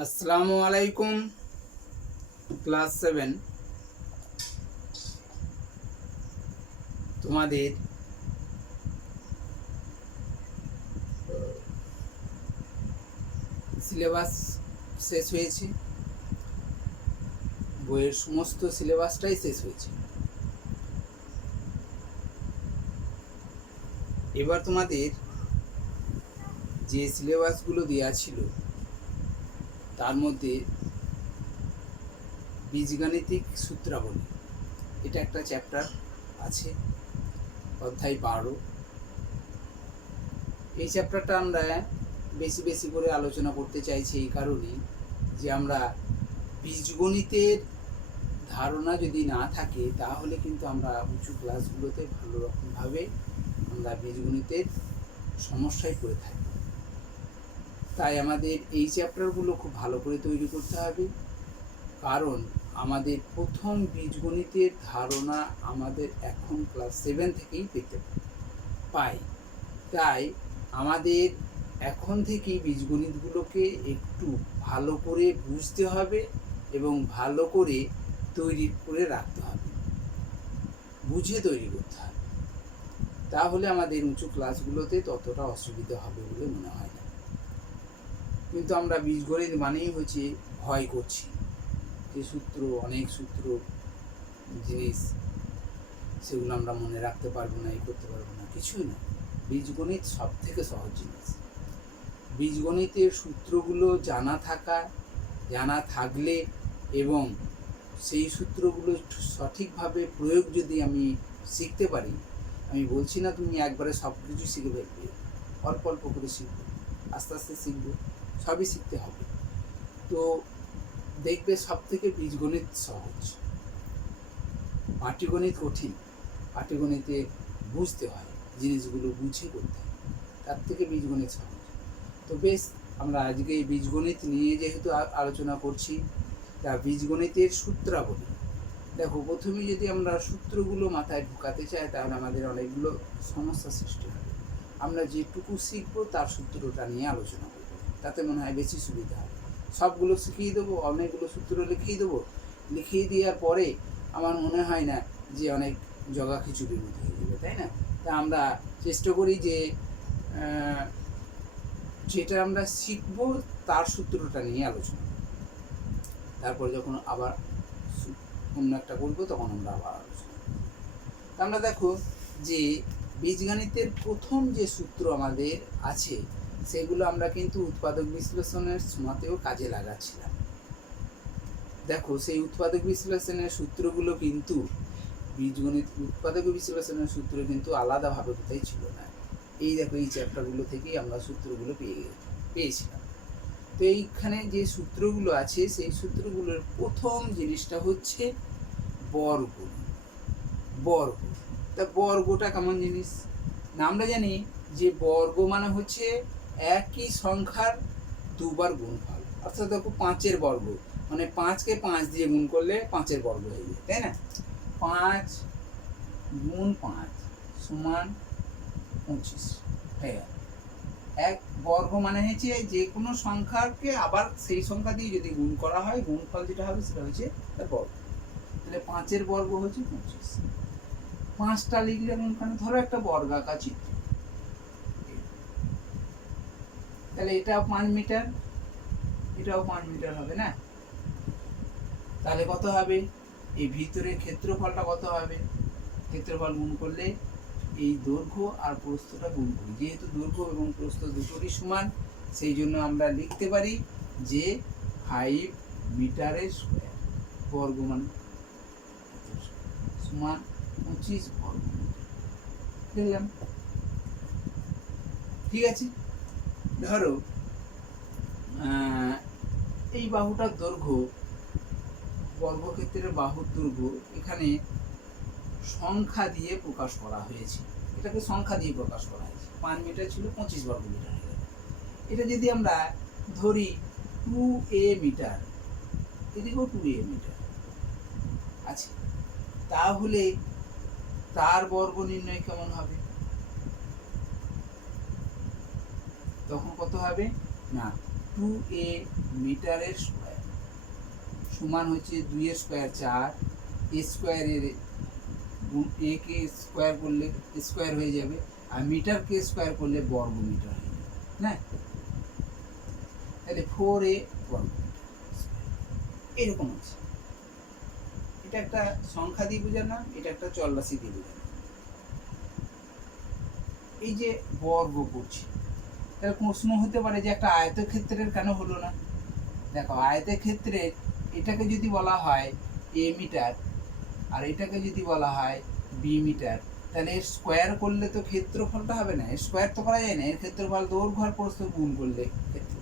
আসসালামু আলাইকুম। ক্লাস 7 তোমাদের সিলেবাস শেষ হয়েছে, বইয়ের সমস্ত সিলেবাসটাই শেষ হয়েছে। এবার তোমাদের যে সিলেবাসগুলো দেওয়া ছিল তার মধ্যে বীজগাণিতিক সূত্রাবলী, এটা একটা চ্যাপ্টার আছে, অধ্যায় 12। এই চ্যাপ্টারটা আমরা বেশি বেশি করে আলোচনা করতে চাইছি এই কারণেই যে আমরা বীজগণিতের ধারণা যদি না থাকে তাহলে কিন্তু আমরা উঁচু ক্লাসগুলোতে ভালো রকমভাবে আমরা বীজগণিতের সমস্যায় পড়ে থাকি। তাই আমাদের এই চ্যাপ্টারগুলো খুব ভালো করে তৈরি করতে হবে, কারণ আমাদের প্রথম বীজগণিতের ধারণা আমাদের এখন ক্লাস 7 থেকেই পেতে পাই। তাই আমাদের এখন থেকেই বীজগণিতগুলোকে একটু ভালো করে বুঝতে হবে এবং ভালো করে তৈরি করে রাখতে হবে, বুঝে তৈরি করতে হবে। তাহলে আমাদের উঁচু ক্লাসগুলোতে ততটা অসুবিধা হবে বলে মনে হয় না। কিন্তু আমরা বীজগণিত মানেই হচ্ছে ভয় করছি যে সূত্র, অনেক সূত্র জিনিস, সেগুলো আমরা মনে রাখতে পারবো না, এই করতে পারবো না। কিছুই না, বীজগণিত সব থেকে সহজ জিনিস। বীজগণিতের সূত্রগুলো জানা থাকলে এবং সেই সূত্রগুলো সঠিকভাবে প্রয়োগ যদি আমি শিখতে পারি, আমি বলছি না তুমি একবারে সব কিছু শিখে ফেলবে, অল্প অল্প করে শিখবে, আস্তে আস্তে শিখবে, সবই শিখতে হবে। তো দেখবে সব থেকে বীজগণিত সহজ, পাটিগণিত কঠিন। পাটিগণিতে বুঝতে হয়, জিনিসগুলো বুঝে করতে হয়, তার থেকে বীজগণিত সহজ। তো বেশ, আমরা আজকে এই বীজগণিত নিয়ে যেহেতু আলোচনা করছি, তা বীজগণিতের সূত্রাবলী। দেখো, প্রথমে যদি আমরা সূত্রগুলো মাথায় ঢোকাতে চাই তাহলে আমাদের অনেকগুলো সমস্যা সৃষ্টি হবে। আমরা যেটুকু শিখবো তার সূত্রটা নিয়ে আলোচনা করব, তাতে মনে হয় বেশি সুবিধা হবে। সবগুলো শিখিয়ে দেবো, অনেকগুলো সূত্র লিখিয়ে দেওয়ার পরে আমার মনে হয় না যে অনেক জগা খিচুড়ির মতো হয়ে যাবে, তাই না? তা আমরা চেষ্টা করি যে যেটা আমরা শিখবো তার সূত্রটা নিয়ে আলোচনা করব, তারপর যখন আবার অন্য একটা করবো তখন আমরা আবার আলোচনা করব। আমরা দেখো যে বীজগণিতের প্রথম যে সূত্র আমাদের আছে সেগুলো আমরা কিন্তু উৎপাদক বিশ্লেষণের সময়তেও কাজে লাগাচ্ছিলাম। দেখো, সেই উৎপাদক বিশ্লেষণের সূত্রগুলো কিন্তু বীজগণিত উৎপাদক বিশ্লেষণের সূত্র কিন্তু আলাদাভাবে কোথায় ছিল না। এই দেখো, এই চ্যাপ্টারগুলো থেকেই আমরা সূত্রগুলো পেয়েছিলাম। তো এইখানে যে সূত্রগুলো আছে সেই সূত্রগুলোর প্রথম জিনিসটা হচ্ছে বর্গ। তা বর্গটা কেমন জিনিস না? আমরা জানি যে বর্গ মানে হচ্ছে একই সংখ্যার দুবার গুণফল। অর্থাৎ দেখো, 5-এর বর্গ মানে 5কে 5 দিয়ে গুণ করলে 5-এর বর্গ হয়ে যায়, তাই না? 5 গুণ 5 সমান 25 হয়ে গেল। এক বর্গ মানে হচ্ছে যে কোনো সংখ্যাকে আবার সেই সংখ্যা দিয়ে যদি গুণ করা হয়, গুণফল যেটা হবে সেটা হচ্ছে তার বর্গ। তাহলে 5-এর বর্গ হচ্ছে 25। 5টা লিখলে ওখানে ধরো একটা বর্গাকার চিত্র, তাহলে এটাও 5 মিটার, এটাও 5 মিটার হবে না? তাহলে কত হবে? এই ভিতরের ক্ষেত্রফলটা কত হবে? ক্ষেত্রফল গুণ করলে এই দৈর্ঘ্য আর প্রস্থটা গুণ করি, যেহেতু দৈর্ঘ্য এবং প্রস্থ দুটোরই সমান, সেই জন্য আমরা লিখতে পারি যে 5 মিটারের স্কয়ার বর্গ মানে সমান 25 বর্গ মিটার। দেখলাম, ঠিক আছে। ধরো এই বাহুটার দৈর্ঘ্য, বর্গক্ষেত্রের বাহুর দৈর্ঘ্য এখানে সংখ্যা দিয়ে প্রকাশ করা হয়েছে, এটাকে সংখ্যা দিয়ে প্রকাশ করা হয়েছে। 5 মিটার ছিল, 25 বর্গ মিটার হয়ে গেল। এটা যদি আমরা ধরি 2a মিটার, এদিকেও 2a মিটার আছে, তাহলে তার বর্গ নির্ণয় কেমন হবে? তখন কত হবে না, 2a মিটারের স্কোয়ার সমান হচ্ছে 2 এর স্কোয়ার 4, এ স্কোয়ারের এ কে স্কোয়ার করলে স্কোয়ার হয়ে যাবে, আর মিটারকে স্কোয়ার করলে বর্গ মিটার হয়ে যাবে না। তাহলে 4a বর্গ এরকম আছে। এটা একটা সংখ্যা দিয়ে বোঝালাম, এটা একটা চলরাশি দিয়ে বোঝালাম। এই যে বর্গ করছি, তাহলে প্রশ্ন হতে পারে যে একটা আয়তক্ষেত্রের কেন হলো না। দেখো আয়তক্ষেত্রের এটাকে যদি বলা হয় এ মিটার আর এটাকে যদি বলা হয় বি মিটার, তাহলে এর স্কোয়ার করলে তো ক্ষেত্রফলটা হবে না, এর স্কোয়ার তো করা যায় না, এর ক্ষেত্রফল দৈর্ঘ্য আর প্রস্থ গুণ করলে ক্ষেত্র।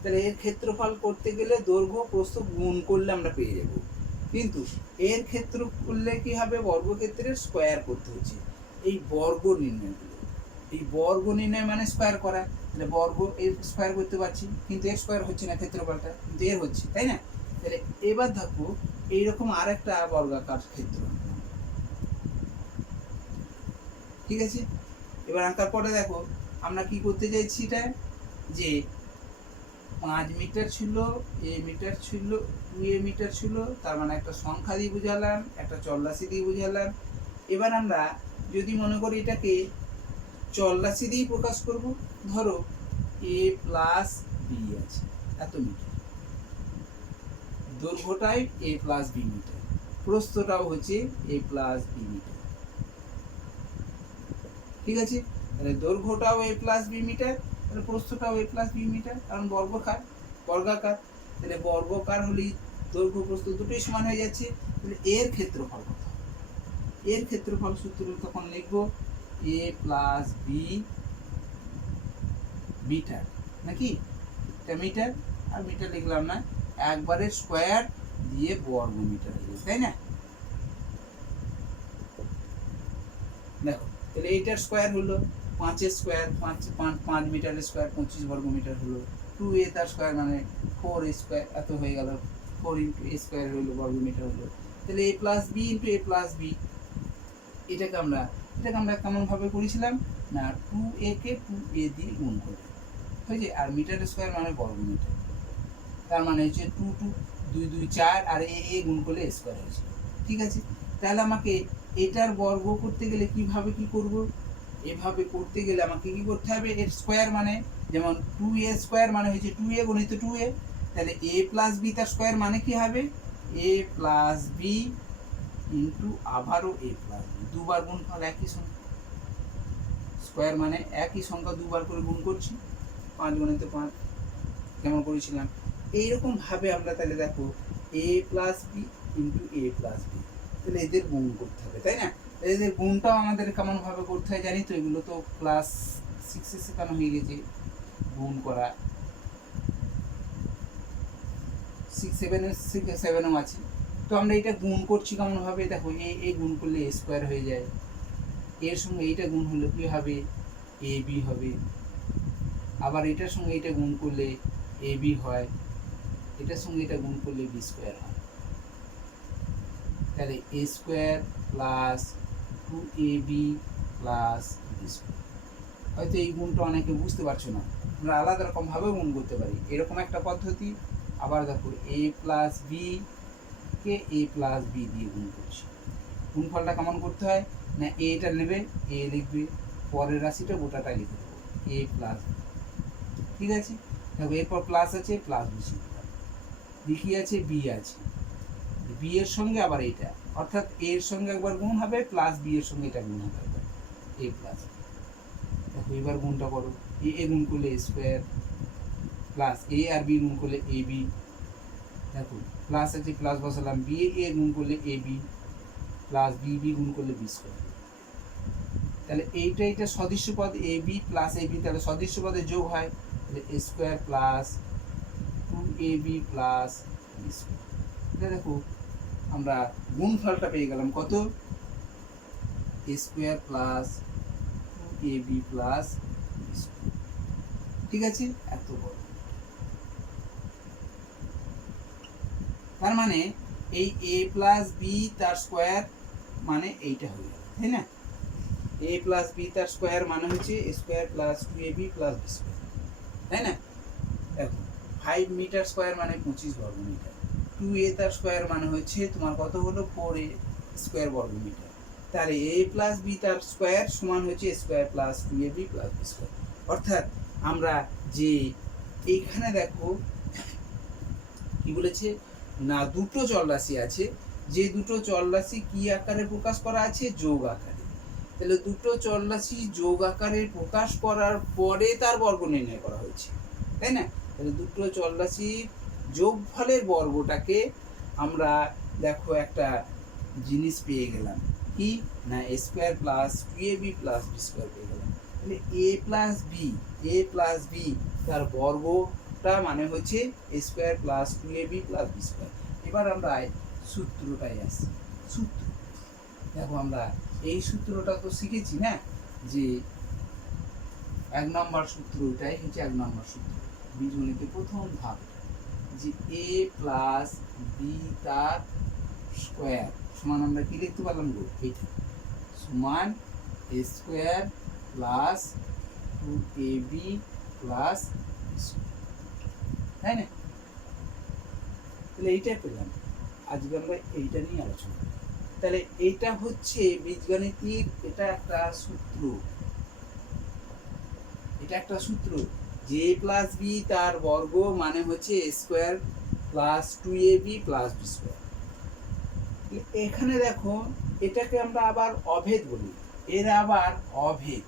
তাহলে এর ক্ষেত্রফল করতে গেলে দৈর্ঘ্য প্রস্থ গুণ করলে আমরা পেয়ে যাব, কিন্তু এর ক্ষেত্র করলে কি হবে, বর্গক্ষেত্রের স্কোয়ার করতে হচ্ছে। এই বর্গ নির্ণয়, এই বর্গ নির্ণয় মানে স্কোয়ার করা, তাহলে বর্গ এর স্কোয়ার করতে পারছি, কিন্তু এর স্কোয়ার হচ্ছে না ক্ষেত্রফলটা, কিন্তু এর হচ্ছে, তাই না। তাহলে এবার দেখো এইরকম আরেকটা বর্গাকার ক্ষেত্র, ঠিক আছে। এবার আঁকার পরে দেখো আমরা কি করতে চাইছি, এটা যে 5 মিটার ছিল, এ মিটার ছিল, 2a মিটার ছিল, তার মানে একটা সংখ্যা দিয়ে বুঝালাম, একটা চলরাশি দিয়ে বুঝালাম। এবার আমরা যদি মনে করি এটাকে চলরাশি দিয়েই প্রকাশ করব, ধরো a প্লাস বি আছে এত মিটার, দৈর্ঘ্যটাই a প্লাস বি মিটার, প্রস্থটাও হচ্ছে a প্লাস বি মিটার, ঠিক আছে। তাহলে দৈর্ঘ্যটাও a প্লাস বি মিটার, তাহলে প্রস্থটাও a প্লাস বি মিটার, কারণ বর্গাকার। তাহলে বর্গাকার হলেই দৈর্ঘ্য প্রস্থ দুটোই সমান হয়ে যাচ্ছে। তাহলে এর ক্ষেত্রফল কত, এর ক্ষেত্রফল সূত্র তখন লিখবো a প্লাস বি মিটার, নাকি এটা মিটার, আর মিটার লিখলাম না, একবারে স্কোয়ার দিয়ে বর্গ মিটার হয়ে যাবে, তাই না। দেখো তাহলে এইটার স্কোয়ার হলো 5 স্কোয়ার, 5 মিটারের স্কোয়ার 25 বর্গ মিটার হলো, 2a তার স্কোয়ার মানে 4 স্কোয়ার এত হয়ে গেল, 4 ইন্টু a স্কোয়ার হলো বর্গ মিটার হলো। তাহলে a plus b into a plus b, এটাকে আমরা কেমন ভাবে করেছিলাম না, 2a কে 2a দিয়ে গুণ করে হয়েছে, আর মিটার স্কোয়ার মানে বর্গ মিটার, তার মানে হচ্ছে 2 2 2 4, আর এ গুণ করলে স্কোয়ার হয়েছে, ঠিক আছে। তাহলে আমাকে এটার বর্গ করতে গেলে কিভাবে কি করব, এভাবে করতে গেলে আমাকে কি করতে হবে, এর স্কোয়ার মানে যেমন 2a স্কোয়ার মানে হচ্ছে 2a গুণিত 2a, তাহলে a প্লাস বি তার স্কোয়ার মানে কি হবে, a প্লাস বি ইন্টু আবারও a প্লাস বি, দুবার গুণফল একই সংখ্যা, স্কোয়ার মানে একই সংখ্যা দুবার করে গুণ করছি, 5 গুণিত 5 কেমন করেছিলাম। এইরকম ভাবে আমরা তাহলে দেখো a plus b into a plus b, তাহলে এদের গুণ করতে হবে, তাই না। এদের গুণটাও আমাদের কেমন ভাবে করতে হয় জানি তো, এগুলো তো ক্লাস 6 শেখানো হয়ে গেছে গুণ করা, 6 7 আছে। তো আমরা এটা গুণ করছি কেমন ভাবে, দেখো এ গুণ করলে a স্কোয়ার হয়ে যায়, এর সঙ্গে এইটা গুণ হলে কি হবে, এ বি হবে, আবার এটার সঙ্গে এটা গুণ করলে এ বি হয়, এটার সঙ্গে এটা গুণ করলে বি স্কোয়ার হয়। তাহলে a square plus 2ab plus b square, হয়তো এই গুণটা অনেকে বুঝতে পারছো না, আমরা আলাদা রকমভাবে গুণ করতে পারি, এরকম একটা পদ্ধতি। আবার দেখো a প্লাস বি কে a প্লাস বি দিয়ে গুণ করছি, গুণফলটা কেমন করতে হয় না, এটা নেবে, এ লিখবে, পরের রাশিটা গোটাটা লিখে দেবো a প্লাস বি, ঠিক আছে। দেখো এরপর প্লাস আছে, প্লাস বি লিখি আছে, বি আছে, বি এর সঙ্গে আবার এইটা, অর্থাৎ এর সঙ্গে একবার গুণ হবে প্লাস বি এর সঙ্গে এটা গুণ হবে, এ প্লাস। দেখো এবার গুণটা করো, এ গুণ করলে স্কোয়ার প্লাস এ আর বি গুণ করলে এ বি, দেখো প্লাস আছে প্লাস বসালাম, বি এ গুণ করলে এ বি প্লাস বি গুণ করলে বি স্কোয়ার। তাহলে এইটা সদৃশ্য পদ a b plus a b, তাহলে সদৃশ্য পদে যোগ হয়, তাহলে a square plus 2ab plus b square. এটা দেখো আমরা গুণফলটা পেয়ে গেলাম কত, a square plus 2ab plus b square, ঠিক আছে। এত বড়, তার মানে এই a প্লাস বি তার স্কোয়ার মানে এইটা হয়ে গেল, তাই না। a প্লাস বি তার স্কোয়ার মানে হচ্ছে square plus 2ab plus b square, তাই না। দেখো 5 মিটার স্কোয়ার মানে 25 বর্গ মিটার, 2a তার স্কোয়ার মানে হচ্ছে তোমার কত হলো 4a স্কোয়ার বর্গ মিটার। তাহলে a প্লাস b তার স্কোয়ার সমান হচ্ছে a square plus 2ab plus b square. অর্থাৎ আমরা যে এইখানে দেখো কি বলেছে না, দুটো চলরাশি আছে, যে দুটো চলরাশি কি আকারে প্রকাশ করা আছে, যোগ আকারে। তাহলে দুটো চলরাশি যোগ আকারে প্রকাশ করার পরে তার বর্গ নির্ণয় করা হয়েছে, তাই না? তাহলে দুটো চলরাশির যোগফলের বর্গটাকে আমরা দেখো একটা জিনিস পেয়ে গেলাম, কি না a square plus 2ab plus b square পেয়ে গেলাম। তাহলে a প্লাস b তার বর্গটা মানে হচ্ছে a square plus 2ab plus b square. এবার আমরা সূত্রটাই আসি। সূত্র দেখো, আমরা এই সূত্রটা তো শিখেছি না, যে 1 নম্বর সূত্র, এটাই হচ্ছে 1 নম্বর সূত্র বীজগণিতের প্রথম ভাগ, যে a প্লাস b তার স্কোয়ার সমান আমরা কি লিখতে পারলাম গো, এইটা সমান a square plus 2ab plus, তাই না? তাহলে এইটাই পেলাম। আজকে আমরা এইটা নিয়ে আলোচনা করি। তাহলে এইটা হচ্ছে বীজগণিতিক, এটা একটা সূত্র, এটা একটা সূত্র যে a প্লাস b তার বর্গ মানে হচ্ছে a square plus 2ab plus b square. এখানে দেখো এটাকে আমরা আবার অভেদ বলি, এরা আবার অভেদ,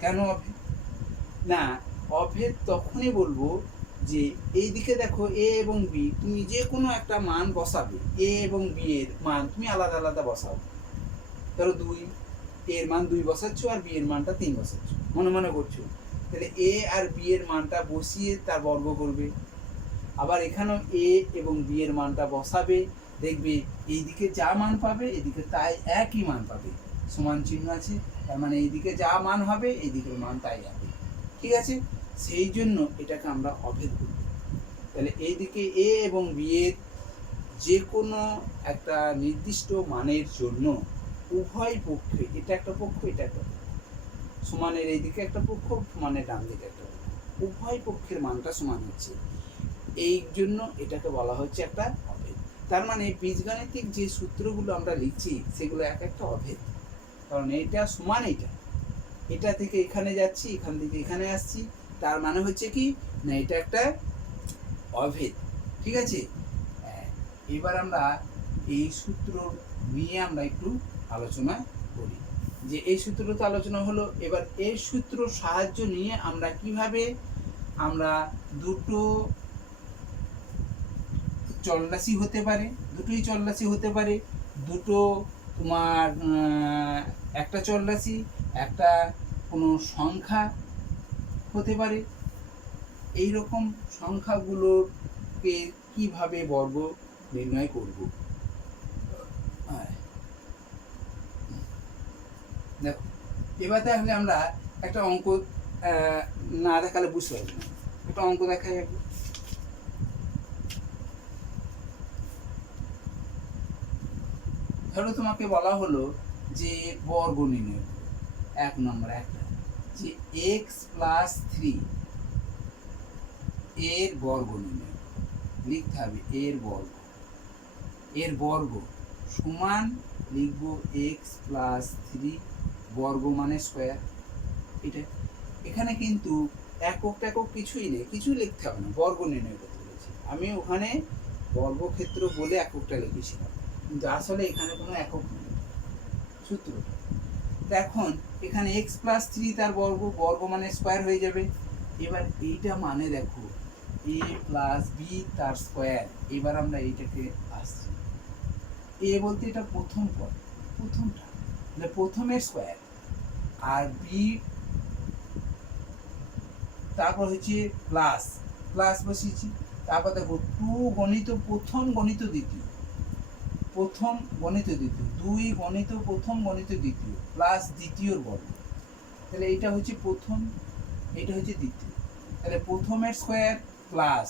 কেন অভেদ না, অভেদ তখনই বলবো যে এইদিকে দেখো a এবং b, তুমি যে কোনো একটা মান বসাবে, a এবং b এর মান তুমি আলাদা আলাদা বসাও। ধরো 2, এর মান 2 বসাচ্ছ আর b এর মানটা 3 বসাচ্ছ, মনে মনে করছো। তাহলে a আর b এর মানটা বসিয়ে তার বর্গ করবে। আবার এখানেও a এবং b এর মানটা বসাবে, দেখবে এইদিকে যা মান পাবে এদিকে তাই একই মান পাবে, সমান চিহ্ন আছে, তার মানে এইদিকে যা মান হবে এইদিকের মান তাই হবে, ঠিক আছে? সেই জন্য এটাকে আমরা অভেদ বলি। তাহলে এইদিকে a এবং b এর যে কোনো একটা নির্দিষ্ট মানের জন্য উভয় পক্ষে, এটা একটা পক্ষ এটা একটা পক্ষ, সমানের এইদিকে একটা পক্ষ সমানের ডান দিকে একটা পক্ষ, উভয় পক্ষের মানটা সমান হচ্ছে, এই জন্য এটাকে বলা হচ্ছে একটা অভেদ। তার মানে বীজগাণিতিক যে সূত্রগুলো আমরা লিখছি সেগুলো এক একটা অভেদ, কারণ এটা সমান এটা থেকে এখানে যাচ্ছি, এখান থেকে এখানে আসছি, তার মানে হচ্ছে কি না এটা একটা অভেদ, ঠিক আছে? এবার আমরা এই সূত্র নিয়ে আমরা একটু আলোচনা করি, যে এই সূত্র তো আলোচনা হলো। এবার এই সূত্র সাহায্য নিয়ে আমরা কিভাবে আমরা দুটো চলরাশি হতে পারে, দুটোই চলরাশি হতে পারে, দুটো তোমার একটা চলরাশি একটা কোনো সংখ্যা হতে পারে, এই রকম সংখ্যাগুলোকে কিভাবে বর্গ নির্ণয় করব। দেখো এবার তাহলে আমরা একটা অঙ্ক না দেখালে বুঝতে পারবো না, একটা অঙ্ক দেখাই। ধরো তোমাকে বলা হলো যে বর্গ নির্ণয়, 1 নম্বর একটা, যে x প্লাস 3 এর বর্গ নির্ণয় লিখতে হবে, এর বর্গ সমান লিখবো x প্লাস 3 বর্গ মানে স্কোয়ার। এটা এখানে কিন্তু একক একক কিছুই নেই, কিছুই লিখতে হবে না, বর্গ নির্ণয় করতে বলেছি। আমি ওখানে বর্গক্ষেত্র বলে এককটা লিখেছিলাম, কিন্তু আসলে এখানে কোনো একক নেই সূত্র। এখন এখানে x প্লাস 3 তার বর্গ মানে স্কোয়ার হয়ে যাবে। এবার এইটা মানে দেখো a প্লাস b তার স্কোয়ার। এবার আমরা এইটাকে আসছি, a বলতে এটা প্রথম পদ, প্রথমটা মানে প্রথমের স্কোয়ার, আর b তারপর হচ্ছে প্লাস বসিয়েছি। তারপর দেখো 2 গণিত প্রথম গণিত দ্বিতীয়, 2 গণিত প্রথম গণিত দ্বিতীয় প্লাস দ্বিতীয়র বর্গ। তাহলে এইটা হচ্ছে প্রথম, এটা হচ্ছে দ্বিতীয়। তাহলে প্রথমের স্কোয়ার প্লাস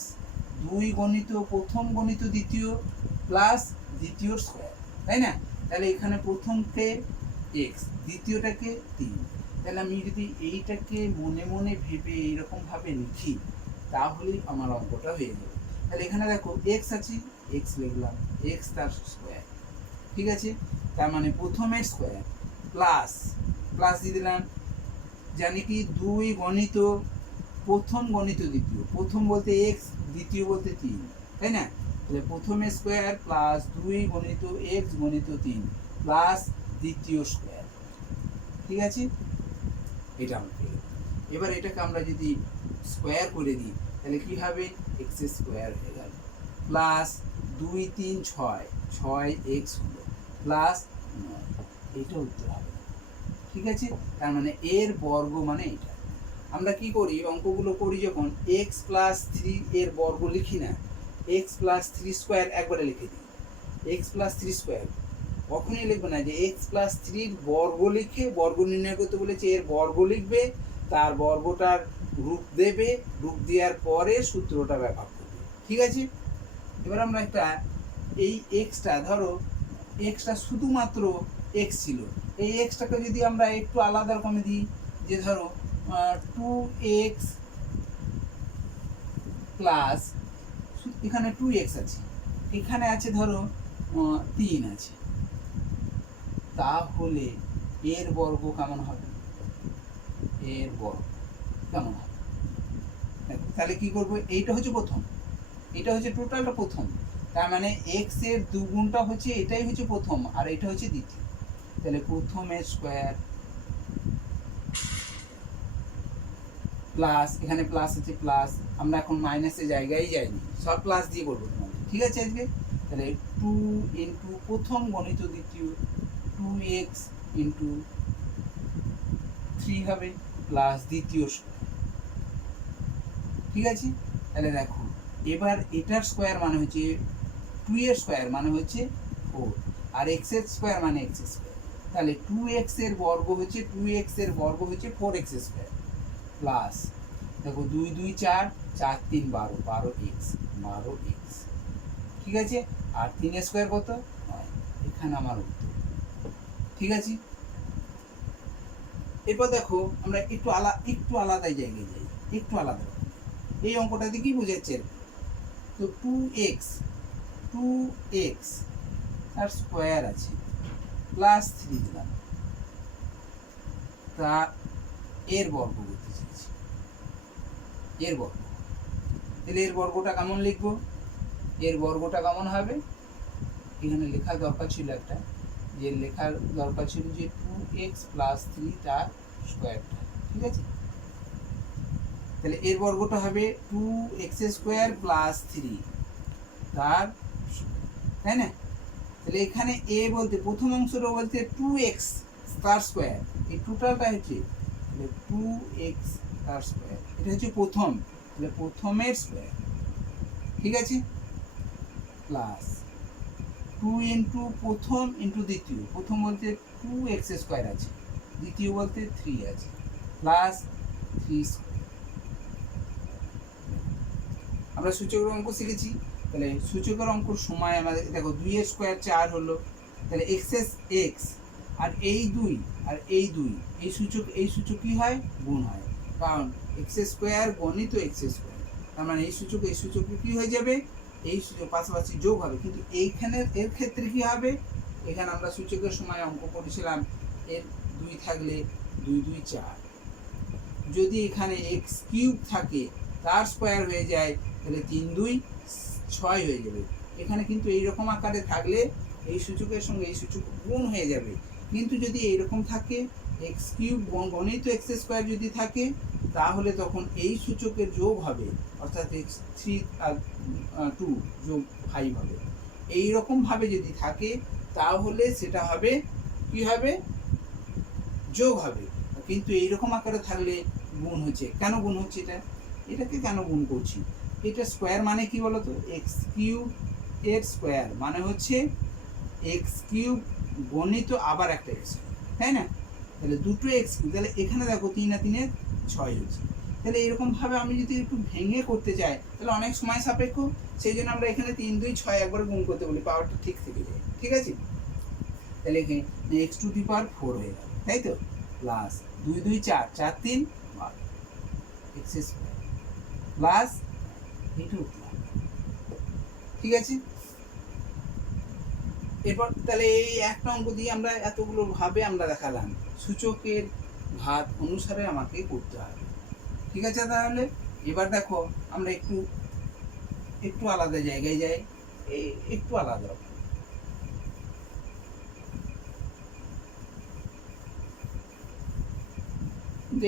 2 গণিত প্রথম গণিত দ্বিতীয় প্লাস দ্বিতীয়র স্কোয়ার, তাই না? তাহলে এখানে প্রথমকে x, দ্বিতীয়টাকে 3, তাহলে আমি যদি এইটাকে মনে মনে ভেবে এইরকমভাবে লিখি তাহলেই আমার অঙ্কটা হয়ে যাবে। তাহলে এখানে দেখো এক্স আছে, এক্স লিখলাম, এক্স তার স্কোয়ার, ঠিক আছে। তার মানে প্রথমের স্কোয়ার প্লাস প্লাস দিয়ে দিলাম, জানি কি 2 গণিত প্রথম গণিত দ্বিতীয়, প্রথম বলতে এক্স, দ্বিতীয় বলতে 3, তাই না? তাহলে প্রথমের স্কোয়ার প্লাস 2 গণিত এক্স গণিত 3 প্লাস দ্বিতীয় স্কোয়ার, ঠিক আছে। এটা আমরা পেয়ে গেলাম। এবার এটাকে আমরা যদি স্কোয়ার করে দিই তাহলে কি হবে, এক্স স্কোয়ার হয়ে গেল প্লাস 2 3 6 6 এক্স হলো প্লাস 9, এটা উত্তর হবে, ঠিক আছে। তার মানে এর বর্গ মানে এটা। আমরা কি করি অঙ্কগুলো করি যখন এক্স প্লাস 3 এর বর্গ লিখি না, এক্স প্লাস 3 স্কোয়ার একবারে লিখে দিই, এক্স প্লাস 3 স্কোয়ার কখনোই লিখবে না যে এক্স প্লাস 3 বর্গ লিখে বর্গ নির্ণয় করতে বলেছে, এর বর্গ লিখবে, তার বর্গটার রূপ দেবে, রূপ দেওয়ার পরে সূত্রটা ব্যবহার করবে, ঠিক আছে। এবার আমরা একটা এই এক্সটা, ধরো এক্সটা শুধুমাত্র এক্স ছিল, এই এক্সটাকে যদি আমরা একটু আলাদা রকমে দিই, যে ধরো 2x প্লাস, এখানে 2x আছে, এখানে আছে ধরো 3 আছে, তাহলে এর বর্গ কেমন হবে, এর বর্গ কেমন হবে দেখো। তাহলে কি করবো, এইটা হচ্ছে প্রথম, এটা হচ্ছে টোটালটা প্রথম, তার মানে এক্স এর দুগুণটা হচ্ছে, এটাই হচ্ছে প্রথম আর এটা হচ্ছে দ্বিতীয়। তাহলে প্রথমের স্কোয়ার প্লাস, এখানে প্লাস আছে প্লাস, আমরা এখন মাইনাসের জায়গায় যাইনি, সব প্লাস দিয়ে করবো তোমাদের, ঠিক আছে আজকে। তাহলে 2 ইন্টু প্রথম গণিত দ্বিতীয় 2x ইন্টু 3 হবে প্লাস দ্বিতীয় স্কোয়ার, ঠিক আছে। তাহলে দেখো এবার এটার স্কোয়ার মানে হচ্ছে 2 এর স্কোয়ার মানে হচ্ছে 4, আর x এর স্কোয়ার মানে x স্কোয়ার, তাহলে 2x এর বর্গ হচ্ছে 2x এর বর্গ হচ্ছে 4x স্কোয়ার প্লাস, দেখো 2 2 4 4 3 12 12x 12x, ঠিক আছে। আর 3 এর স্কোয়ার কত 9, এখানে আমার উত্তর, ঠিক আছে। এরপর দেখো আমরা একটু আলাদা জায়গায় যাই, একটু আলাদা, এই অঙ্কটা দিয়ে কি বোঝাচ্ছে, তো 2x তার স্কোয়ার আছে প্লাস 3 দিলাম, তা এর বর্গ করতে চাইছি, এর বর্গ, তাহলে এর বর্গটা কেমন লিখবো, এর বর্গটা কেমন হবে, এখানে লেখার দরকার ছিল একটা, যে লেখার দরকার ছিল যে 2x প্লাস 3 তার স্কোয়ারটা, ঠিক আছে। তাহলে এর বর্গটা হবে 2x স্কোয়ার প্লাস 3 তার, তাই না। তাহলে এখানে এ বলতে প্রথম অংশটা বলতে 2x তার স্কোয়ার, এই টোটালটা হচ্ছে 2x তার স্কোয়ার, এটা হচ্ছে প্রথম, তাহলে প্রথমের স্কোয়ার, ঠিক আছে, প্লাস 2 ইন্টু প্রথম ইন্টু দ্বিতীয়, প্রথম বলতে 2x স্কোয়ার আছে, দ্বিতীয় বলতে 3 আছে, প্লাস 3 স্কোয়ার। আমরা সূচকের অঙ্ক শিখেছি, তাহলে সূচকের অঙ্কর সময় আমাদের দেখো 2 এর স্কোয়ার 4 হলো, তাহলে x আর এই 2 আর এই 2, এই সূচক কি হয়, গুণ হয়, কারণ x স্কোয়ার গণিত x স্কোয়ার, তার মানে এই সূচক কি হয়ে যাবে, এই সূচক পাশাপাশি যোগ হবে, কিন্তু এইখানে এর ক্ষেত্রে কি হবে, এখানে আমরা সূচকের সময় অঙ্ক করেছিলাম এর 2 থাকলে 2 2 4, যদি এখানে x কিউব থাকে তার স্কোয়ার হয়ে যায় তাহলে 3 2 6 হয়ে যাবে, এখানে কিন্তু এইরকম আকারে থাকলে এই সূচকের সঙ্গে এই সূচক গুণ হয়ে যাবে, কিন্তু যদি এইরকম থাকে x কিউব গণিত x স্কোয়ার যদি থাকে তাহলে তখন এই সূচকের যোগ হবে, অর্থাৎ x3 আর 2 যোগ 5 হবে, এইরকমভাবে যদি থাকে তাহলে সেটা হবে কি হবে, যোগ হবে, কিন্তু এইরকম আকারে থাকলে গুণ হচ্ছে, কেন গুণ হচ্ছে, এটাকে কেন গুণ করছি, এটা স্কোয়ার মানে কি বলতো, এক্স কিউব এর স্কোয়ার মানে হচ্ছে এক্স কিউব গণিত আবার একটা এক্স, তাই না। তাহলে দুটো এক্স কিউব, তাহলে এখানে দেখো 3 আর 3 6 হচ্ছে, তাহলে এরকমভাবে আমি যদি একটু ভেঙে করতে চাই তাহলে অনেক সময় সাপেক্ষ, সেই জন্য আমরা এখানে 3 2 6 একবার গুণ করতে বলি, পাওয়ারটা ঠিক থেকে যায়, ঠিক আছে। তাহলে এখানে x টু দি পাওয়ার 4 হয়ে গেল, তাই তো, প্লাস 2 2 4, 4 3 12 এক্স স্কোয়ার প্লাস এইটা উঠলাম। ঠিক আছে, এরপর তাহলে এই একটা অঙ্ক দিয়ে আমরা এতগুলো ভাবে আমরা দেখালাম, সূচকের ঘাত অনুসারে আমাকে করতে হবে। ঠিক আছে, তাহলে এবার দেখো আমরা একটু একটু আলাদা জায়গায় যাই, একটু আলাদা রকম।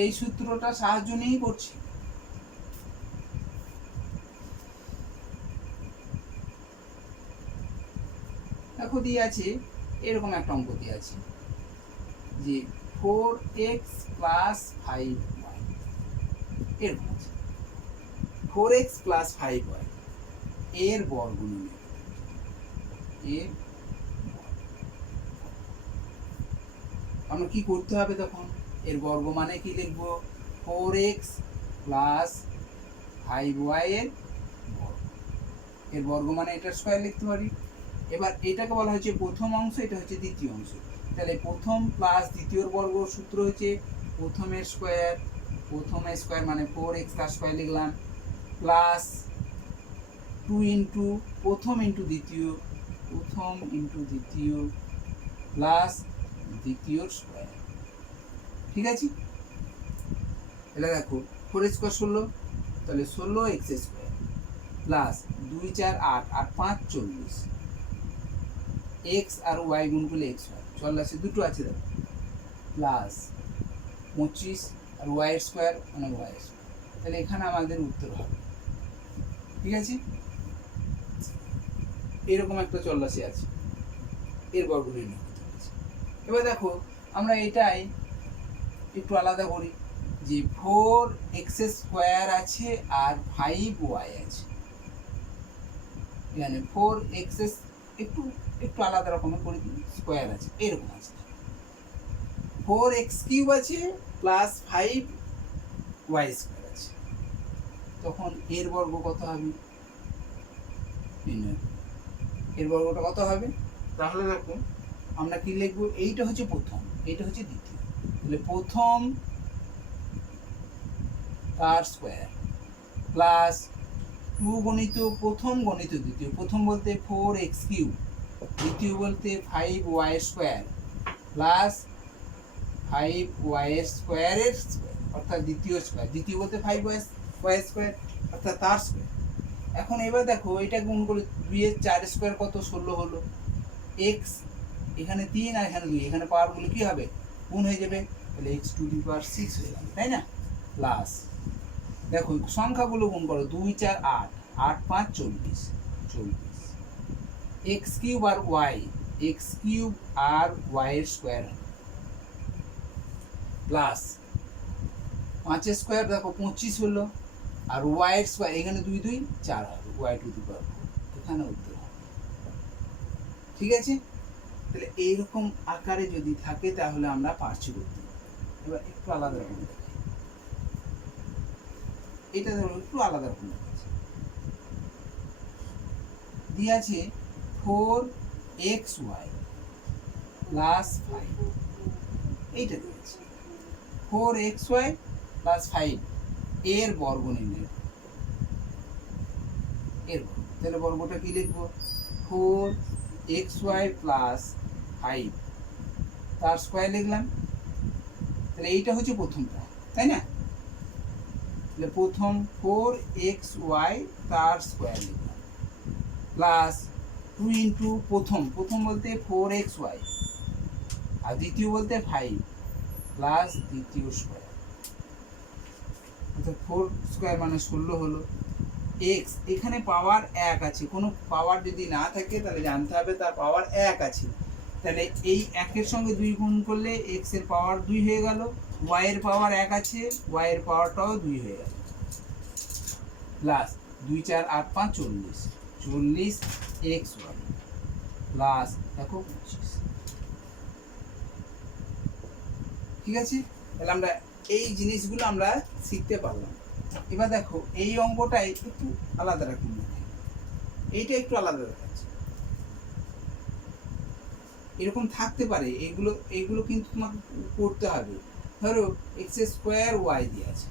এই সূত্রটা সাহায্য নিয়েই করছি। দেখো দিয়ে আছে এরকম একটা অঙ্ক দিয়ে আছে যে 4x প্লাস 5y, এরকম আছে 4x প্লাস 5y এর বর্গ নির্ণয়। এর আমরা কি করতে হবে তখন, এর বর্গ মানে কি লিখবো, 4x প্লাস 5y এর বর্গ। এর বর্গ মানে এটার স্কয়ার লিখতে পারি। এবার এটাকে বলা হচ্ছে প্রথম অংশ, এটা হচ্ছে দ্বিতীয় অংশ। তাহলে প্রথম প্লাস দ্বিতীয়র বর্গ সূত্র হচ্ছে প্রথমের স্কয়ার মানে 4x তার স্কয়ার লিখলাম, প্লাস 2 ইন্টু প্রথম ইন্টু দ্বিতীয় প্লাস দ্বিতীয়র স্কয়ার। ঠিক আছে, এটা দেখো 4 স্কয়ার 16, তাহলে 16x স্কয়ার প্লাস 2 4 8 আর 5 40, x আর y গুণ করলে x হয়, চল আছে দুটো আছে দেখো, প্লাস 25 আর y এর স্কয়ার মানে y এর স্কয়ার। তাহলে এখানে আমাদের উত্তর হবে। ঠিক আছে, এরকম একটা চলরাশি আছে, এর বর্গ নির্ণয় করতে হবে। এবার দেখো আমরা এটাই একটু আলাদা করি যে 4x স্কয়ার আছে আর 5y আছে। এখানে 4x একটু একটু আলাদা রকমের করে দিই, স্কয়ার আছে এরকম আছে, 4x কিউব আছে প্লাস 5y স্কয়ার আছে, তখন এর বর্গ কত হবে, এর বর্গটা কত হবে। তাহলে দেখো আমরা কি লিখবো, এইটা হচ্ছে প্রথম, এইটা হচ্ছে দ্বিতীয়, তাহলে প্রথম তার স্কয়ার প্লাস 2 গণিত প্রথম গণিত দ্বিতীয়, প্রথম বলতে 4x কিউব, দ্বিতীয় বলতে 5y square plus 5y স্কয়ারের square অর্থাৎ দ্বিতীয় স্কয়ার, দ্বিতীয় বলতে 5y স্কয়ার অর্থাৎ তার স্কয়ার। এখন এবার দেখো এটা গুণ করে 2 এর 4 স্কয়ার কত, 16 হলো, x এখানে 3 আর এখানে 2, এখানে পাওয়ারগুলো কি হবে, গুণ হয়ে যাবে, তাহলে x টু দি পাওয়ার 6 হয়ে গেল, তাই না, প্লাস দেখো সংখ্যাগুলো গুণ করো, 2 4 8 8 5 40 x কিউব আর y এর স্কয়ার প্লাস 5 এর স্কয়ার দেখো 25 হলো, আর y এর স্কয়ার এখানে 2 2 4 হবে, y টু দি পাওয়ার 4, এখানে উত্তর হবে। ঠিক আছে, তাহলে এইরকম আকারে যদি থাকে তাহলে আমরা পারছি করতে। এবার একটু আলাদা রকম দেখাই, এটা ধরো একটু আলাদা রকম দেখাচ্ছি, দিয়ে আছে 4xy প্লাস 5, এইটা দিয়েছে 4xy প্লাস 5 এর বর্গ নির্ণয়, এর বর্গ, তাহলে বর্গটা কি লিখবো, 4xy প্লাস 5 তার স্কয়ার লিখলাম, তাহলে এইটা হচ্ছে প্রথমটা, তাই না, তাহলে প্রথম 4xy তার স্কয়ার লিখলাম প্লাস 2 ইন্টু প্রথম বলতে 4xy আর দ্বিতীয় বলতে 5 প্লাস দ্বিতীয় স্কয়ার, অর্থাৎ 4 স্কয়ার মানে 16 হলো, x এখানে পাওয়ার 1 আছে, কোনো পাওয়ার যদি না থাকে তাহলে জানতে হবে তার পাওয়ার 1 আছে, তাহলে এই 1 এর সঙ্গে 2 গুণ করলে x এর পাওয়ার 2 হয়ে গেল, y এর পাওয়ার 1 আছে, y এর পাওয়ারটাও 2 হয়ে গেল, প্লাস 2 4 8 5 40 xy প্লাস দেখো 25। ঠিক আছে, তাহলে আমরা এই জিনিসগুলো আমরা শিখতে পারলাম। এবার দেখো এই অঙ্কটাই একটু আলাদা রকম, এইটা একটু আলাদা দেখাচ্ছে, এরকম থাকতে পারে, এইগুলো কিন্তু তোমাকে করতে হবে, ধরো এক্স স্কোয়ার ওয়াই দিয়ে আছে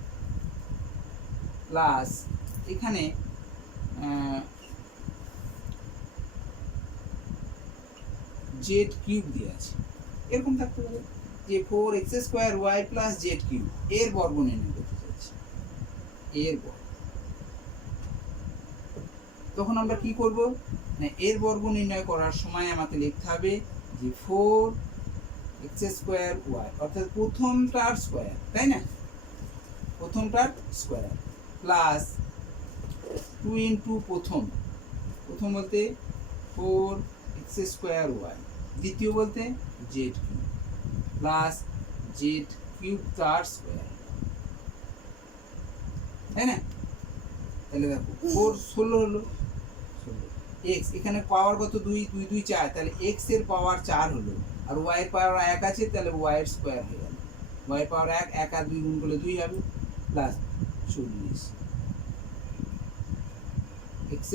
প্লাস এখানে জেড কিউব দিয়ে আছে, এরকম থাকতে পারে যে 4x² y + z³ এর বর্গ নির্ণয় করতে চাইছি, এর বর্গ। তখন আমরা কি করব না এর বর্গ নির্ণয় করার সময় আমাকে লিখতে হবে যে 4x² y অর্থাৎ প্রথমটার স্কয়ার, তাই না, প্রথমটার স্কয়ার প্লাস 2 ইনটু প্রথম বলতে 4x² y, দ্বিতীয় বলতে z³ প্লাস z³ তার স্কয়ার, তাই না। তাহলে দেখো 4 16 হলো, x এখানে পাওয়ার কত 2 2 2 4, তাহলে x এর পাওয়ার 4 হলো, আর y এর পাওয়ার 1 আছে, তাহলে y এর স্কয়ার হয়ে গেল, y এর পাওয়ার 1 1 আর 2 গুণ করলে 2 হবে প্লাস 40 x²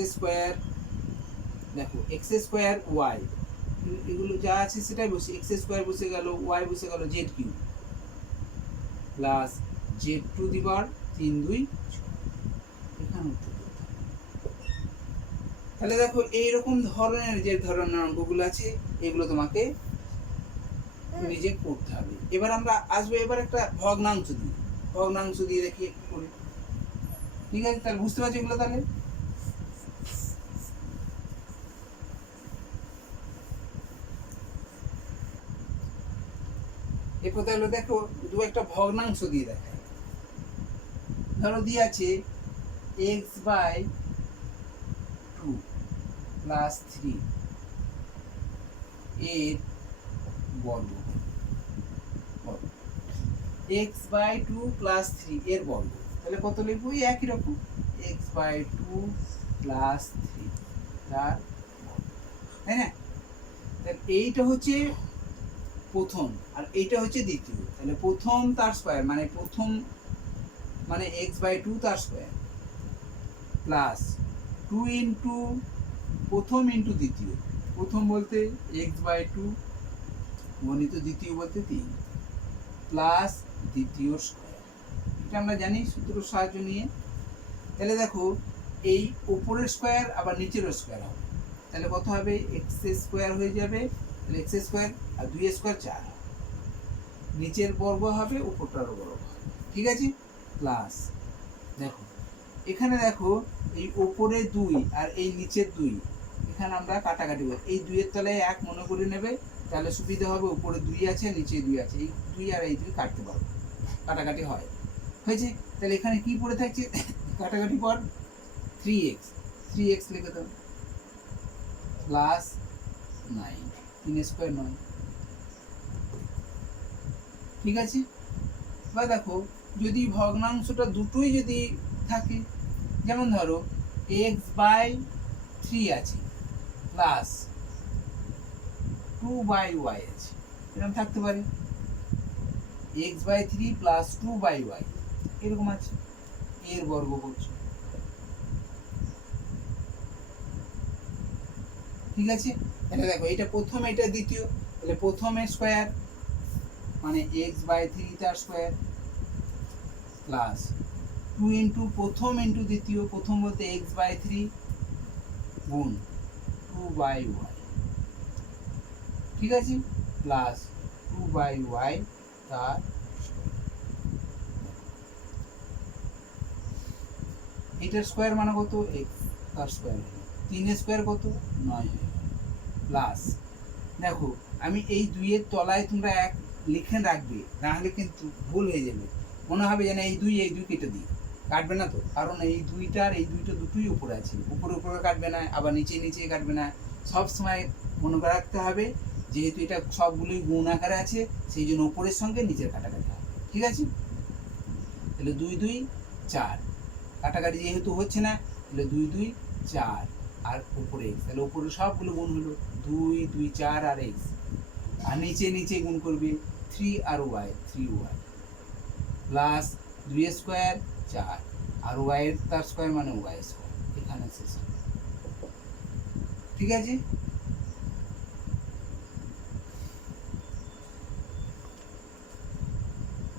দেখো x² y এগুলো যা আছে সেটাই বসে, x² বসে গেল, y বসে গেল, z³ প্লাস z² 3 2 এখানে। তাহলে দেখো এইরকম ধরনের যে ধরনের অঙ্কগুলো আছে এগুলো তোমাকে নিজে করতে হবে। এবার আমরা আসবো এবার একটা ভগ্নাংশ দিয়ে দেখি একটু করি, ঠিক আছে। তাহলে বুঝতে পারছো এগুলো, তাহলে এরপর তাহলে দেখো দু একটা ভগ্নাংশ দিয়ে দেখায়। ধরো দিয়ে আছে x/2 + 3 এর বর্গ, x/2 + 3 এর বর্গ, তাহলে কত লিখবো একই রকম x/2 + 3 তার বর্গ, তাই না। তাহলে এইটা হচ্ছে প্রথম আর এইটা হচ্ছে দ্বিতীয়, তাহলে প্রথম তার স্কয়ার মানে x/2 তার স্কয়ার প্লাস 2 ইনটু প্রথম ইনটু দ্বিতীয়, প্রথম বলতে x/2 গণিত দ্বিতীয় বলতে 3 প্লাস দ্বিতীয় স্কয়ার, এটা আমরা জানি সূত্রের সাহায্য নিয়ে। তাহলে দেখো এই উপরের স্কয়ার আবার নিচের স্কয়ার হবে, তাহলে কত হবে x² হয়ে যাবে, তাহলে x² আর 2 স্কয়ার 4, নিচের বর্গ হবে উপরটার বর্গ হবে, ঠিক আছে। প্লাস দেখো এখানে দেখো এই উপরে 2 আর এই নিচের 2, এখানে আমরা কাটাকাটি করব, এই 2 এর তলায় 1 মনে করে নেবে, তাহলে সুবিধা হবে, উপরে 2 আছে নিচে 2 আছে, এই 2 আর এই 2 কাটতে পারবো, কাটাকাটি হয়েছে। তাহলে এখানে কি পড়ে থাকছে কাটাকাটি পর 3x লিখে দাও প্লাস 9 3² 9, ঠিক আছে। বা দেখো যদি ভগ্নাংশটা দুটোই যদি থাকে, যেমন ধরো x/3 আছে প্লাস 2/y আছে, এরকম থাকতে পারে x/3 প্লাস 2/y এরকম আছে, এর বর্গ করছো, ঠিক আছে। তাহলে দেখো এটা প্রথম এটা দ্বিতীয়, তাহলে প্রথমের স্কয়ার মানে x/3 তার স্কয়ার প্লাস 2 ইনটু প্রথম ইনটু দ্বিতীয়, প্রথম বলতে x/3 গুণ 2/y, ঠিক আছে, প্লাস 2/y তার এটার স্কয়ার মানে কত x তার স্কয়ার, 3 এর স্কয়ার কত 9 প্লাস দেখো আমি এই 2 এর তলায় তোমরা 1 লিখে রাখবে, না হলে কিন্তু ভুল হয়ে যাবে, মনে হবে যেন এই 2 কেটে দিই, কাটবে না তো, কারণ এই 2টা আর এই 2টা দুটোই উপরে আছে, উপরে কাটবে না, আবার নিচে কাটবে না, সব সময় মনে রাখতে হবে যেহেতু এটা সবগুলোই গুণ আকারে আছে, সেই জন্য উপরের সঙ্গে নিচের কাটাকাটি হবে, ঠিক আছে। তাহলে 2 2 4 কাটাকাটি যেহেতু হচ্ছে না, তাহলে 2 2 4 আর উপরে x, তাহলে উপরে সবগুলো গুণ হলো 2 2 4 আর x, আর নিচে গুণ করবে 3 আর y 3y প্লাস 2 স্কয়ার 4 আর y এর তার স্কয়ার মানে y স্কয়ার, এখানে শেষ, ঠিক আছে।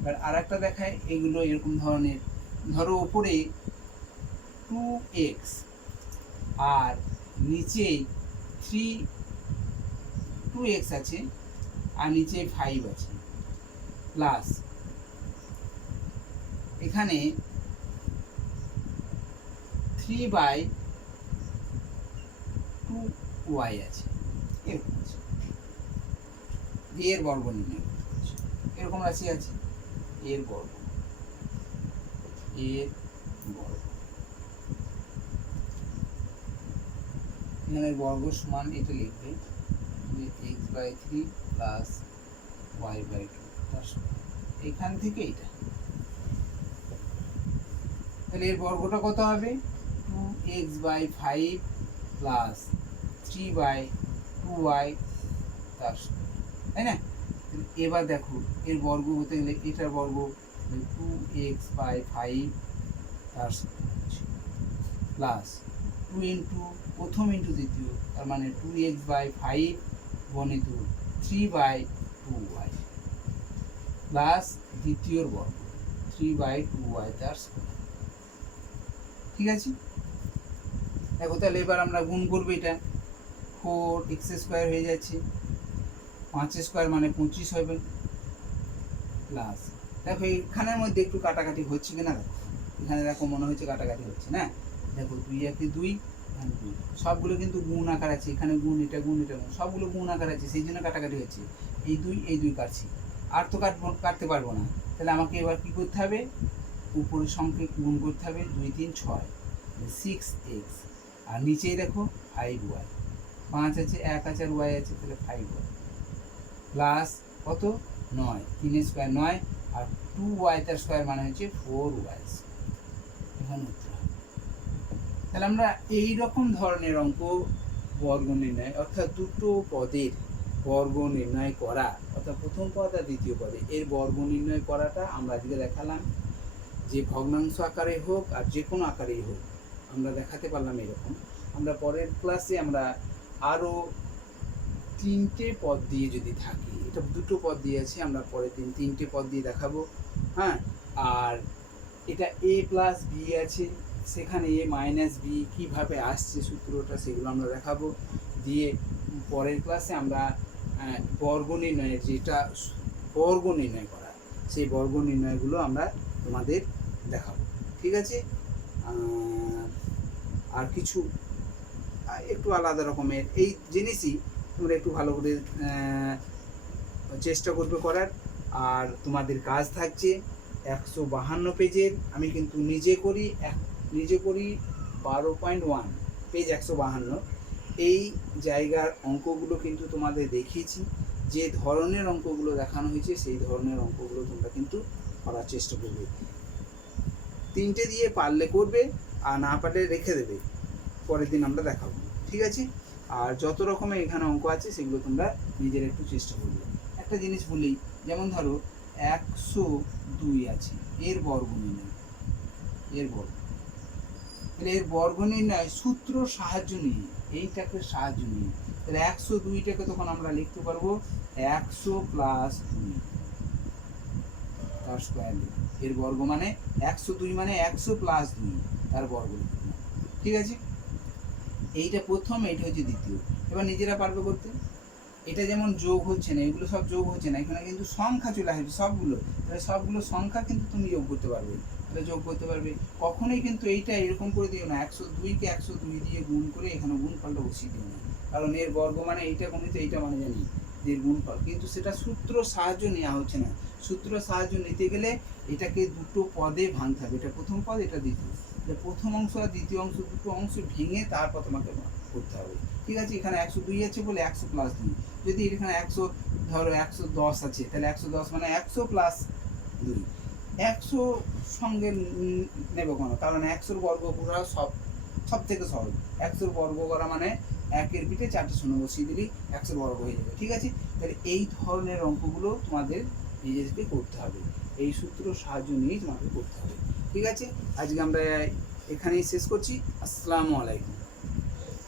এবার আর একটা দেখায়, এগুলো এরকম ধরনের, ধরো ওপরে 2x আর নিচে 2x আছে আর নিচে 5 আছে, প্লাস এখানে 3/2y আছে, এরকম আছে, এর বর্গ নির্ণয় করতে হচ্ছে। এরকম রাশি আছে, এর বর্গ, এর বর্গ, এখানে বর্গ সমান এটা লিখবে যে x/3 প্লাস y/2, এখান থেকে এটা, তাহলে এর বর্গটা কত হবে? 2x/5 প্লাস 3/2y, তাই না? এবার দেখো এর বর্গ হতে গেলে এটার বর্গ 2x/5 প্লাস 2 ইন্টু প্রথম ইন্টু দ্বিতীয়, তার মানে 2x/5 গণিত 3/2y প্লাস দ্বিতীয়র বর্গ 3/2y তার স্কয়ার। ঠিক আছে, দেখো তাহলে এবার আমরা গুণ করবো, এটা 4x² হয়ে যাচ্ছে, 5² মানে 25 হবে, প্লাস দেখো এখানের মধ্যে একটু কাটাকাটি হচ্ছে কিনা দেখো, এখানে দেখো মনে হচ্ছে কাটাকাটি হচ্ছে না, দেখো 2 × 2 সবগুলো কিন্তু গুণ আকার আছে, এখানে গুণ, এটা গুণ, এটা গুণ, সবগুলো গুণ আকার আছে, সেই জন্য কাটাকাটি হচ্ছে। এই 2 কাটছি, আর তো কাটতে পারবো না, তাহলে আমাকে এবার কি করতে হবে? উপরের সংখ্যা গুণ করতে হবে, 2 3 6 6x, আর নিচেই দেখো 5y, 5 আছে, 1 আছে আর y আছে, তাহলে 5y প্লাস কত 9, 3 স্কয়ার 9 আর 2y তার স্কয়ার মানে হচ্ছে 4y। এখানে উত্তর। তাহলে আমরা এই রকম ধরনের অঙ্ক বর্গ নির্ণয়, অর্থাৎ দুটো পদের বর্গ নির্ণয় করা, অর্থাৎ প্রথম পদ আর দ্বিতীয় পদে এর বর্গ নির্ণয় করাটা আমরা আজকে দেখালাম, যে ভগ্নাংশ আকারে হোক আর যে কোনো আকারেই হোক আমরা দেখাতে পারলাম এরকম। আমরা পরের ক্লাসে আমরা আরও 3টে পদ দিয়ে যদি থাকে, এটা দুটো পদ দিয়ে আছে, আমরা পরের দিন 3টে পদ দিয়ে দেখাবো। হ্যাঁ, আর এটা a প্লাস বি আছে, সেখানে a মাইনাস বি কীভাবে আসছে সূত্রটা, সেগুলো আমরা দেখাবো। দিয়ে পরের ক্লাসে আমরা বর্গ নির্ণয়ের, যেটা বর্গ নির্ণয় করা, সেই বর্গ নির্ণয়গুলো আমরা তোমাদের দেখাবো। ঠিক আছে, আর কিছু একটু আলাদা রকমের এই জিনিসই তোমরা একটু ভালো করে চেষ্টা করবে করার। আর তোমাদের কাজ থাকছে 152 পেজের, আমি কিন্তু নিজে করি 12.1 পেজ 152, এই জায়গার অঙ্কগুলো কিন্তু তোমাদের দেখিয়েছি, যে ধরনের অঙ্কগুলো দেখানো হয়েছে সেই ধরনের অঙ্কগুলো তোমরা কিন্তু করার চেষ্টা করবে। 3টে দিয়ে পারলে করবে, আর না পারলে রেখে দেবে, পরের দিন আমরা দেখাবো। ঠিক আছে, আর যত রকমের এখানে অঙ্ক আছে সেগুলো তোমরা নিজের একটু চেষ্টা করবে। একটা জিনিস বলি, যেমন ধরো 102 আছে, এর বর্গ নির্ণয়, এর বর্গ, তাহলে এর বর্গ নির্ণয় সূত্র সাহায্য নিয়ে, এইটাকে সাহায্য নিয়ে, তাহলে 102টাকে তখন আমরা লিখতে পারবো 100 প্লাস 2 তার স্কয়ার। এর বর্গ মানে 102 মানে 100 প্লাস 2 তার বর্গ। ঠিক আছে, এইটা প্রথম, এইটা হচ্ছে দ্বিতীয়। এবার নিজেরা পারবে করতে। এটা যেমন যোগ হচ্ছে না, এগুলো সব যোগ হচ্ছে না, এখানে কিন্তু সংখ্যা চলে আসবে সবগুলো, তাহলে সবগুলো সংখ্যা কিন্তু তুমি যোগ করতে পারবে, তাহলে যোগ করতে পারবে। কখনোই কিন্তু এইটা এরকম করে দিও না 102কে 102 দিয়ে গুণ করে এখানে গুণফলটা বসিয়ে দিও না, কারণ এর বর্গ মানে এইটা গণিত, এইটা মানে জানি এর গুণফল, কিন্তু সেটা সূত্র সাহায্য নেওয়া হচ্ছে না। সূত্র সাহায্য নিতে গেলে এটাকে দুটো পদে ভাঙতে হবে, এটা প্রথম পদ, এটা দ্বিতীয়, প্রথম অংশ আর দ্বিতীয় অংশ দুটো অংশ ভেঙে তারপর তোমাকে করতে হবে। ঠিক আছে, এখানে 102 আছে বলে 100 প্লাস 2, যদি এখানে 100 ধরো 110 আছে, তাহলে 110 মানে 100 প্লাস 2, 100 সঙ্গে নেবো কেন, কারণ 100 বর্গ করা সব থেকে সহজ। 100 বর্গ করা মানে 1-এর পিঠে 4টে শূন্য বসিয়ে দিলেই 100 বর্গ হয়ে যাবে। ঠিক আছে, তাহলে এই ধরনের অঙ্কগুলো তোমাদের নিজেদেরকে করতে হবে, এই সূত্র সাহায্য নিয়েই তোমাকে করতে হবে। ঠিক আছে, আজকে আমরা এখানেই শেষ করছি। আসসালামু আলাইকুম।